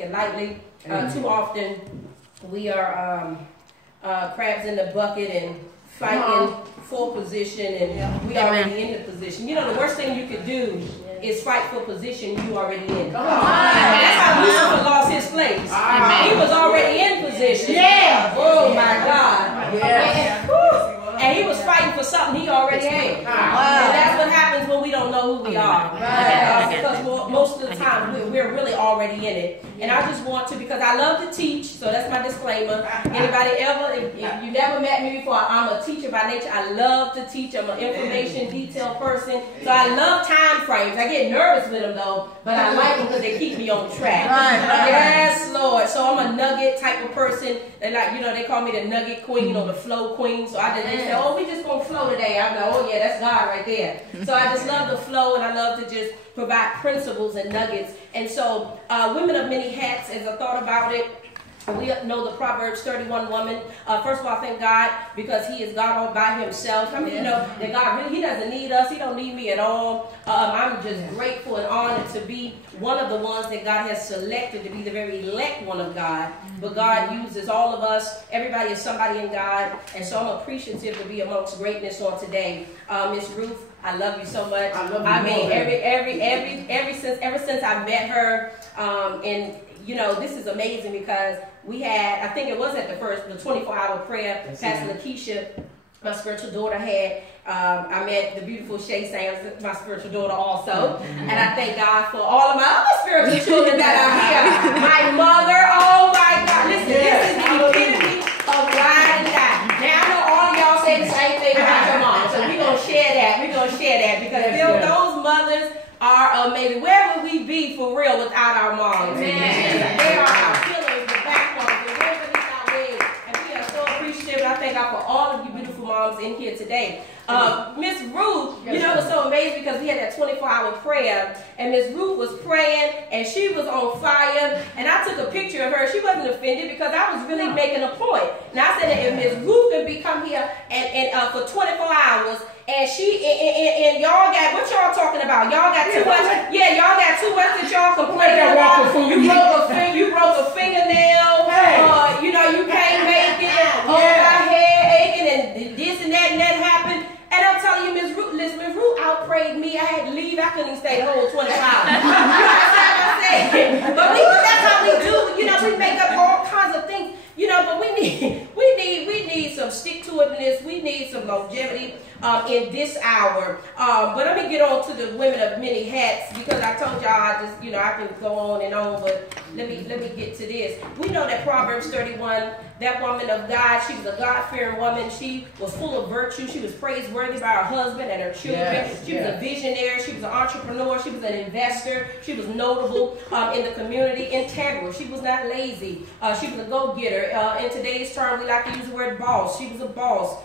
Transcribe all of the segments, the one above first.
it lightly. Too often we are crabs in the bucket and fighting for position, and we already in the position. You know, the worst thing you could do is fight for position you already in. That's how Lucifer lost his place. He was already in position. Yeah. Oh my God. Yeah. And he was fighting for something he already had. And that's what happens when we don't know who we are. Because most of the time we're really already in it. And I just want to, because I love to teach, so that's my disclaimer. Anybody ever, if you never met me before, I'm a teacher by nature. I love to teach. I'm an information detail person. So I love time frames. I get nervous with them though, but I like them because they keep me on track. Yes, Lord. So I'm a nugget type of person. And like, you know, they call me the nugget queen or the flow queen. So I just say, oh, we just gonna flow today. I'm like, oh yeah, that's God right there. So I just love the flow, and I love to just provide principles and nuggets. And so women of many hats, as I thought about it, we know the Proverbs 31 woman. First of all, thank God, because he is God all by himself. I mean, you know, that God really, he doesn't need us. He don't need me at all. I'm just grateful and honored to be one of the ones that God has selected to be the very elect one of God. But God uses all of us. Everybody is somebody in God. And so I'm appreciative to be amongst greatness on today. Miss Ruth, I love you so much. I mean, ever since I met her, and you know, this is amazing because we had, I think it was at the 24-hour prayer, Pastor Lakeisha, my spiritual daughter, had. I met the beautiful Shay Sams, my spiritual daughter also. And I thank God for all of my other spiritual children that are here. My mother, oh my God. Listen, this is the epitome of ride and die. Now I know all of y'all say the same thing about your mom. So we're going to share that. We're going to share that because those mothers are amazing. Where would we be for real without our moms? They are our pillars, the backbone, the rivers, our ways. And we are so appreciative. And I thank God for all of you beautiful moms in here today. Miss Ruth, you know, it was so amazing because we had that 24-hour prayer, and Miss Ruth was praying, and she was on fire, and I took a picture of her. She wasn't offended because I was really making a point. And I said that if Miss Ruth could come here and for 24 hours, and and y'all got, what y'all talking about? Y'all got too much? Yeah, y'all got too much that y'all complaining about. You broke a fingernail. You know, you can't make it. My head aching, and this and that happened. And I'm telling you, Miss Ruth, listen, Miss Ruth outprayed me. I had to leave. I couldn't stay the whole 24 hours. You know what I'm saying? But that's how we do. You know, we make up all kinds of things. You know, but we need some stick-to-itness. We need some longevity in this hour. But let me get on to the women of many hats, because I told y'all I just, you know, I can go on and on, but let me get to this. We know that Proverbs 31, that woman of God, she was a God-fearing woman. She was full of virtue. She was praiseworthy by her husband and her children. She was a visionary. She was an entrepreneur. She was an investor. She was notable in the community, integral. She was not lazy. She was a go-getter. In today's term, we like to use the word boss. She was a boss.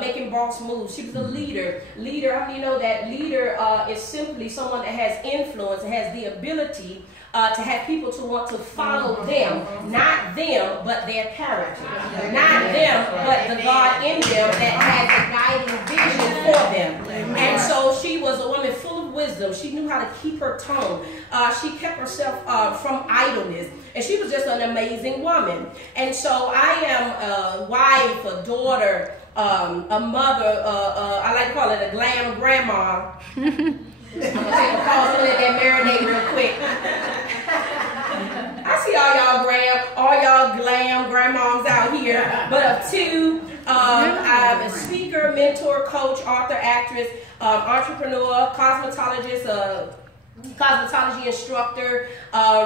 Making boss moves. She was a leader. How do you know that? Leader is simply someone that has influence and has the ability to have people to want to follow them. Not them, but their character. Not them, but the God in them that has a guiding vision for them. And so she was a woman full of wisdom. She knew how to keep her tongue. She kept herself from idleness. And she was just an amazing woman. And so I am a wife, a daughter, a mother, I like to call it a glam grandma. I'm going to take a pause and let that marinate real quick. I see all y'all glam grandmoms out here, but of two, I'm a speaker, mentor, coach, author, actress, entrepreneur, cosmetologist, cosmetology instructor,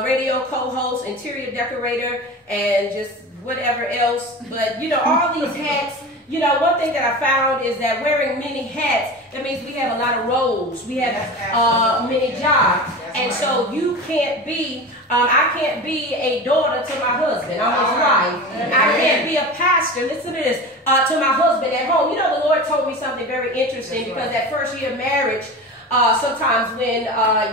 radio co-host, interior decorator, and just whatever else. But, you know, all these hats. You know, one thing that I found is that wearing many hats, that means we have a lot of roles. We have many jobs. And so you can't be, I can't be a daughter to my husband. I'm his wife. I can't be a pastor, listen to this, to my husband at home. You know, the Lord told me something very interesting, because that first year of marriage, sometimes when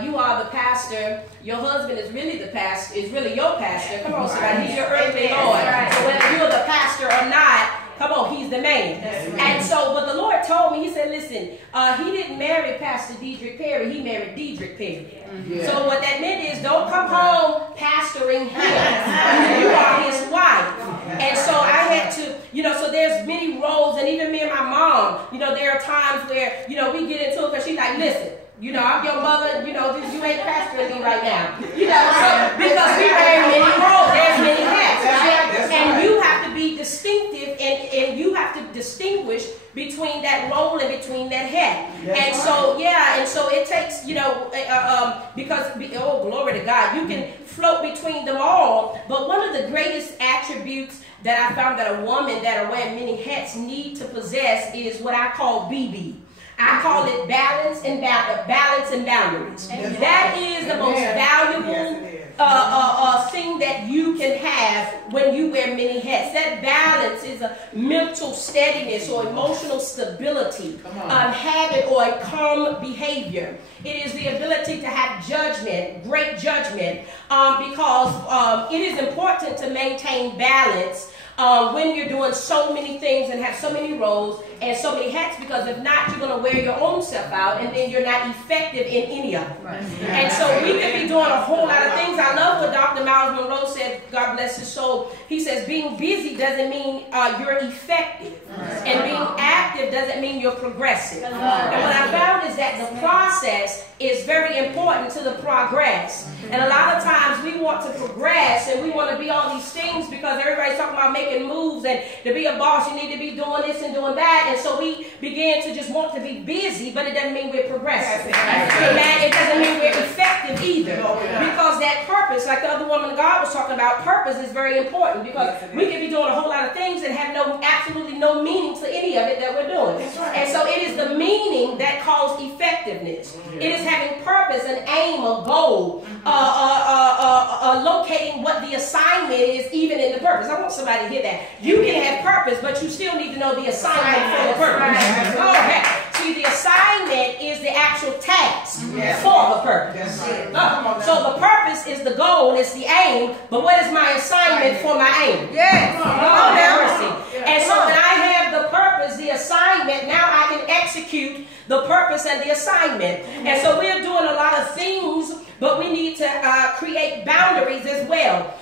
you are the pastor, your husband is really the pastor, is really your pastor. Come on, somebody, he's your earthly Lord. So whether you're the pastor or not, Come on, he's the man. And so, but the Lord told me, he said, listen, he didn't marry Pastor Dedric Perry, he married Dedric Perry. So what that meant is, don't come home pastoring him. You are his wife. And so I had to, so there's many roles, and even me and my mom, there are times where, we get into it because she's like, listen, I'm your mother, you ain't pastoring me right now. So, because we wear many roles, there's many hats, right? And you have to be distinctive, and you have to distinguish between that role and between that hat. And so, and so it takes, because, oh, glory to God, you can float between them all, but one of the greatest attributes that I found that a woman that are wearing many hats need to possess is what I call BB. I call it balance and boundaries. That is the most valuable thing that you can have when you wear many hats. That balance is a mental steadiness or emotional stability, habit or a calm behavior. It is the ability to have judgment, great judgment, because it is important to maintain balance when you're doing so many things and have so many roles and so many hats, because if not, you're going to wear your own self out, and then you're not effective in any of them. And so we could be doing a whole lot of things. I love what Dr. Miles Monroe said, God bless his soul. He says being busy doesn't mean you're effective. And being active doesn't mean you're progressive. And what I found is that the process is very important to the progress. And a lot of times we want to progress and we want to be all these things because everybody's talking about making moves, and to be a boss you need to be doing this and doing that. And so we begin to just want to be busy, but it doesn't mean we're progressive. Amen. It doesn't mean we're effective either. Because that purpose, like the other woman God was talking about, purpose is very important, because we can be doing a whole lot of things and have absolutely no meaning to any of it that we're doing. And so it is the meaning that calls effectiveness. It is having purpose, an aim, a goal, locating what the assignment is even in the purpose. I want somebody to hear that. You can have purpose, but you still need to know the assignment for the purpose. Okay. See, the assignment is the actual task for the purpose. So the purpose is the goal, it's the aim, but what is my assignment for my aim? And so when I have the purpose, the assignment, now I can execute the purpose and the assignment. And so we're doing a lot of things, but we need to create boundaries as well.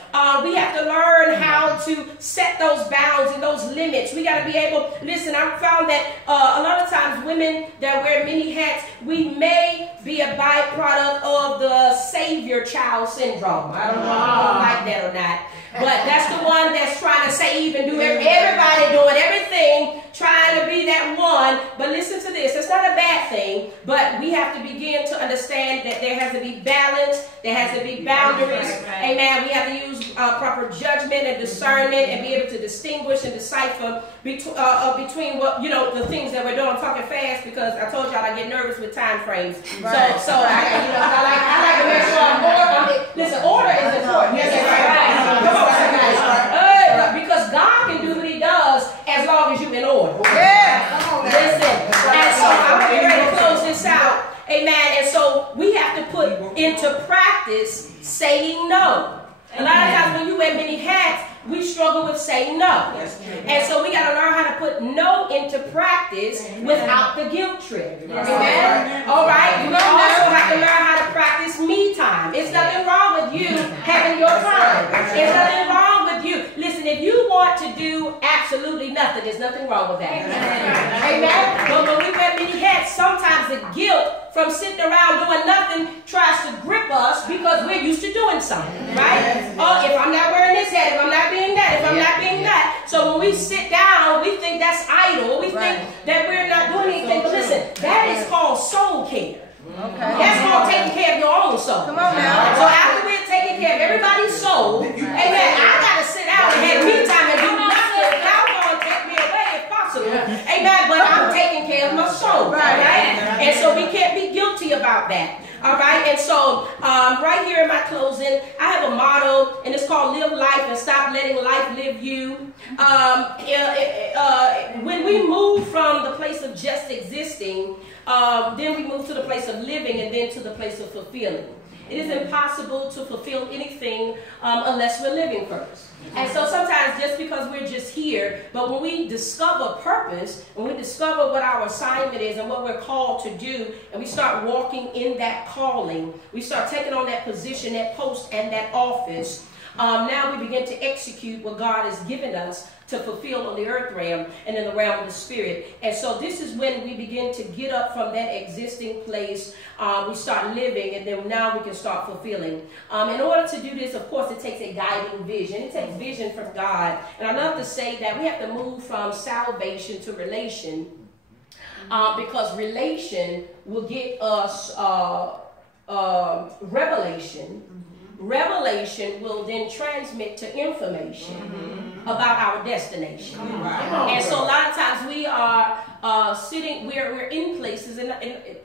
We have to learn how to set those bounds and those limits. We got to be able, listen, I've found that a lot of times women that wear many hats, we may be a byproduct of the savior child syndrome. I don't know if you don't like that or not. But that's the one that's trying to save and do everybody doing everything, trying to be that one. But listen to this, it's not a bad thing, but we have to begin to understand that there has to be balance, there has to be boundaries. Amen. We have to use proper judgment and discernment and be able to distinguish and decipher between what, the things that we're doing. I'm talking fast because I told y'all I get nervous with time frames. So I like to make sure I'm order. Listen, order is important. Come on, somebody. Because God can do what he does as long as you're in order. Listen. And so I'm getting ready to close this out. Amen. And so we have to put into practice saying no. A lot of times when you wear many hats, we struggle with saying no. And so we got to learn how to put no into practice without the guilt trip. Amen? All right? You also have to learn how to practice me time. It's nothing wrong with you having your time. It's nothing wrong with you. Listen, if you want to do absolutely nothing, there's nothing wrong with that. Amen? But when we wear many hats, sometimes the guilt from sitting around doing nothing tries to grip us because we're used to doing something, right? Oh, if I'm not wearing this hat, if I'm not being that, if I'm not being that. So when we sit down, we think that's idle. We think that we're not doing anything. But listen, that is called soul care. That's called taking care of your own soul. Come on now. So after we're taking care of everybody's soul, amen, I got to sit down and have me time and do nothing. Y'all going to take me away if possible. Amen, but I'm taking care of my soul. Right? And so we can't be guilty about that. All right, and so right here in my closing, I have a motto, and it's called live life and stop letting life live you. When we move from the place of just existing, then we move to the place of living and then to the place of fulfilling. It is impossible to fulfill anything unless we're living first. And so sometimes just because we're just here, but when we discover purpose, when we discover what our assignment is and what we're called to do, and we start walking in that calling, we start taking on that position, that post, and that office, now we begin to execute what God has given us to fulfill on the earth realm and in the realm of the spirit. And so this is when we begin to get up from that existing place. We start living, and then now we can start fulfilling. In order to do this, of course, it takes a guiding vision. It takes vision from God. And I love to say that we have to move from salvation to relation, because relation will get us revelation. Revelation will then transmit to information about our destination. And so a lot of times we are sitting, we're in places, and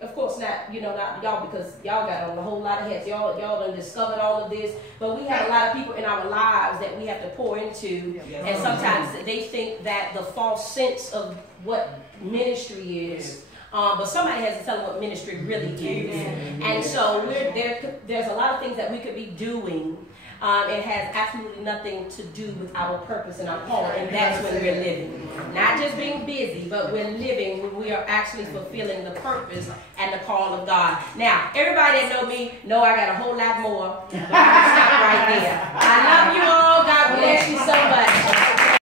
of course not y'all, because y'all got on a whole lot of hats. Y'all done discovered all of this, but we have a lot of people in our lives that we have to pour into, and sometimes they think that the false sense of what ministry is. But somebody has to tell them what ministry really is. And so there's a lot of things that we could be doing. It has absolutely nothing to do with our purpose and our calling. And that's when we're living. Not just being busy, but we're living when we are actually fulfilling the purpose and the call of God. Now, everybody that know me know I got a whole lot more. But I'm going to stop right there. I love you all. God bless you so much.